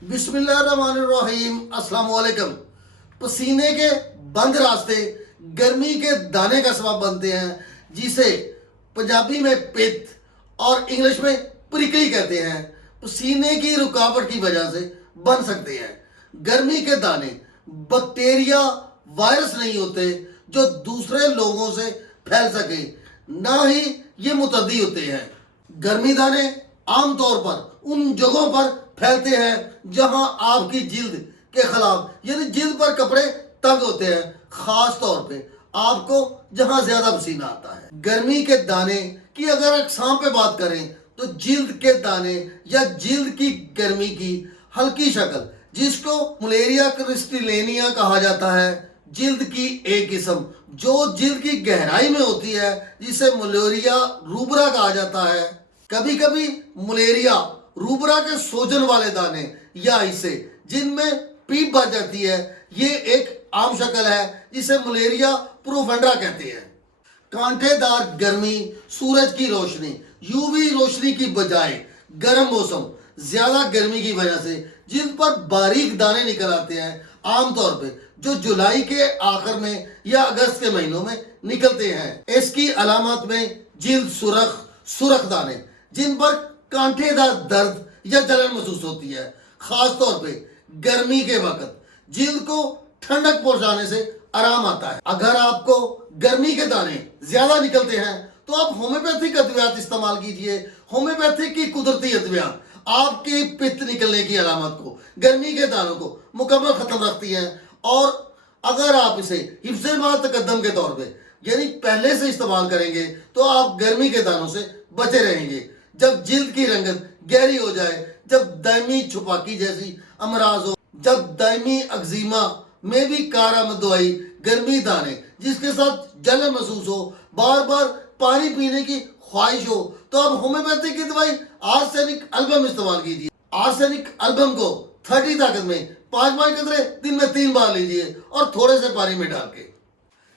بسم اللہ الرحمن الرحیم۔ السلام علیکم۔ پسینے کے بند راستے گرمی کے دانے کا سبب بنتے ہیں، جسے پنجابی میں پت اور انگلش میں پریکلی کہتے ہیں۔ پسینے کی رکاوٹ کی وجہ سے بن سکتے ہیں۔ گرمی کے دانے بیکٹیریا وائرس نہیں ہوتے جو دوسرے لوگوں سے پھیل سکے، نہ ہی یہ متعدی ہوتے ہیں۔ گرمی دانے عام طور پر ان جگہوں پر پھیلتے ہیں جہاں آپ کی جلد کے خلاف، یعنی جلد پر کپڑے تنگ ہوتے ہیں، خاص طور پہ آپ کو جہاں زیادہ پسینہ آتا ہے۔ گرمی کے دانے کی اگر اقسام پہ بات کریں تو جلد کے دانے یا جلد کی گرمی کی ہلکی شکل، جس کو ملیریا کرسٹلینیا کہا جاتا ہے، جلد کی ایک قسم جو جلد کی گہرائی میں ہوتی ہے، جسے ملیریا روبرا کہا جاتا ہے۔ کبھی کبھی ملیریا روبرا کے سوجن والے دانے یا حصے جن میں پیپ بچ جاتی ہے، یہ ایک عام شکل ہے جسے ملیریا پروفنڈرا کہتے ہیں۔ کانٹے دار گرمی، سورج کی روشنی، یووی روشنی کی بجائے گرم موسم، زیادہ گرمی کی وجہ سے جلد پر باریک دانے نکل آتے ہیں، عام طور پہ جو جولائی کے آخر میں یا اگست کے مہینوں میں نکلتے ہیں۔ اس کی علامات میں جلد سرخ دانے جن پر کانٹے دار درد یا جلن محسوس ہوتی ہے، خاص طور پہ گرمی کے وقت جلد کو ٹھنڈک پہنچانے سے آرام آتا ہے۔ اگر آپ کو گرمی کے دانے زیادہ نکلتے ہیں تو آپ ہومیوپیتھک ادویات استعمال کیجئے۔ ہومیوپیتھک کی قدرتی ادویات آپ کی پت نکلنے کی علامت کو، گرمی کے دانوں کو مکمل ختم رکھتی ہیں، اور اگر آپ اسے حفظ ما تقدم کے طور پہ یعنی پہلے سے استعمال کریں گے تو آپ گرمی کے دانوں سے بچے رہیں گے۔ جب جلد کی رنگت گہری ہو جائے، جب دائمی چھپاکی جیسی امراض ہو، جب دائمی اگزیما میں بھی کارآمد دوائی گرمی دانے جس کے ساتھ جلن محسوس ہو، بار بار پانی پینے کی خواہش ہو، تو آپ ہومیوپیتھی کی دوائی آرسینک البم استعمال کیجیے۔ آرسینک البم کو 30 طاقت میں 5 قطرے دن میں 3 بار لیجیے اور تھوڑے سے پانی میں ڈال کے۔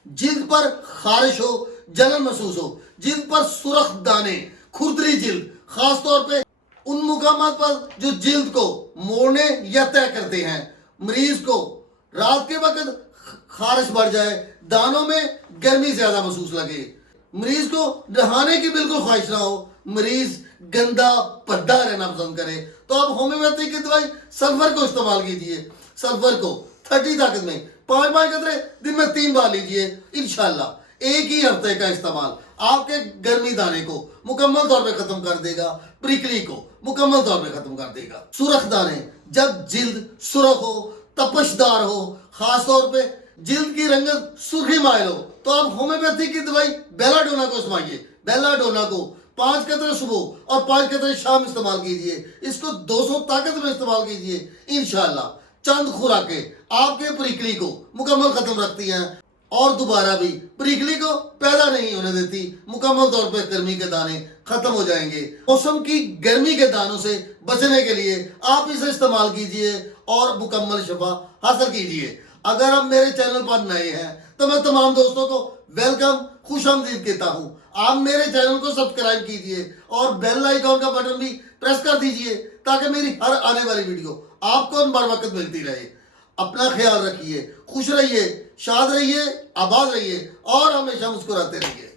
جلد پر خارش ہو، جلن محسوس ہو، جلد پر سرخ دانے، کھردری جلد، خاص طور پہ ان مقامات پر جو جلد کو موڑنے یا طے کرتے ہیں، مریض کو رات کے وقت خارش بڑھ جائے، دانوں میں گرمی زیادہ محسوس لگے، مریض کو نہانے کی بالکل خواہش نہ ہو، مریض گندا پردہ رہنا پسند کرے، تو آپ ہومیوپیتھی کی دوائی سلفر کو استعمال کیجئے۔ سلفر کو 30 طاقت میں 5 قطرے دن میں 3 بار لیجئے۔ انشاءاللہ ایک ہی ہفتے کا استعمال آپ کے گرمی دانے کو مکمل طور پہ ختم کر دے گا، پریکلی کو مکمل طور پہ ختم کر دے گا۔ سرخ دانے، جب جلد سرخ ہو، تپش دار ہو، خاص طور پہ جلد کی رنگت سرخی مائل ہو، تو آپ ہومیوپیتھی کی دوائی بیلا ڈونا کو استعمال۔ بیلا ڈونا کو 5 قطرے صبح اور 5 قطرے شام استعمال کیجئے۔ اس کو 200 طاقت میں استعمال کیجئے۔ انشاءاللہ چند خوراکیں آپ کے پریکلی کو مکمل ختم رکھتی ہیں اور دوبارہ بھی پریکلی کو پیدا نہیں ہونے دیتی۔ مکمل طور پہ گرمی کے دانے ختم ہو جائیں گے۔ موسم کی گرمی کے دانوں سے بچنے کے لیے آپ اسے استعمال کیجئے اور مکمل شفا حاصل کیجئے۔ اگر آپ میرے چینل پر نئے ہیں تو میں تمام دوستوں کو ویلکم، خوش آمدید کہتا ہوں۔ آپ میرے چینل کو سبسکرائب کیجئے اور بیل آئیکن کا بٹن بھی پریس کر دیجئے تاکہ میری ہر آنے والی ویڈیو آپ کو بر وقت ملتی رہے۔ اپنا خیال رکھیے، خوش رہیے، شاد رہیے، آباد رہیے اور ہمیشہ مسکراتے رہیے۔